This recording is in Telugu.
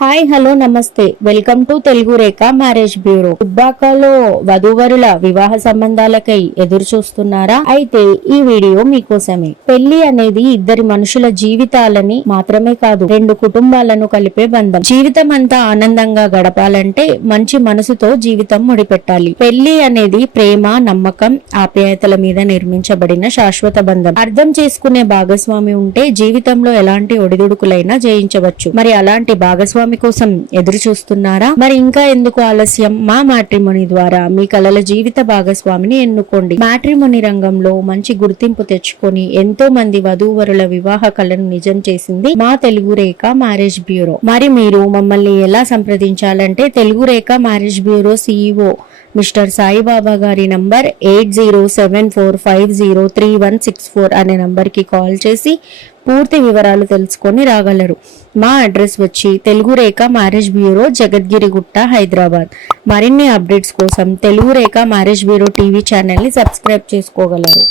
హాయ్ హలో నమస్తే welcome to Telugu Rekha marriage bureau. దుబ్బాకలో వధూవరుల వివాహ సంబంధాలకై ఎదురు చూస్తున్నారా? అయితే ఈ వీడియో మీకోసమే. పెళ్లి అనేది ఇద్దరి మనుషుల జీవితాలని మాత్రమే కాదు, రెండు కుటుంబాలను కలిపే బంధం. జీవితం అంతా ఆనందంగా గడపాలంటే మంచి మనసుతో జీవితం ముడిపెట్టాలి. పెళ్లి అనేది ప్రేమ, నమ్మకం, ఆప్యాయతల మీద నిర్మించబడిన శాశ్వత బంధం. అర్థం చేసుకునే భాగస్వామి ఉంటే జీవితంలో ఎలాంటి ఒడిదుడుకులైనా జయించవచ్చు. మరి అలాంటి భాగస్వామి కోసం ఎదురు చూస్తున్నారా? మరి ఇంకా ఎందుకు ఆలస్యం? మా మ్యాట్రిమోనీ ద్వారా మీ కలల జీవిత భాగస్వామిని ఎన్నుకోండి. మ్యాట్రిమోనీ రంగంలో మంచి గుర్తింపు తెచ్చుకొని ఎంతో మంది వధూవరుల వివాహ కలను నిజం చేసింది మా తెలుగు రేఖ మ్యారేజ్ బ్యూరో. మరి మీరు మమ్మల్ని ఎలా సంప్రదించాలంటే Telugu Rekha marriage bureau CEO mister Saibaba గారి నంబర్ 8074503164 అనే నంబర్ కి కాల్ చేసి పూర్తి వివరాలు తెలుసుకొని రాగలరు. మా అడ్రస్ వచ్చి తెలుగు రేఖ మ్యారేజ్ బ్యూరో, జగద్గిరిగుట్ట, హైదరాబాద్. మరిన్ని అప్డేట్స్ కోసం Telugu Rekha marriage bureau TV channel ని సబ్స్క్రైబ్ చేసుకోగలరు.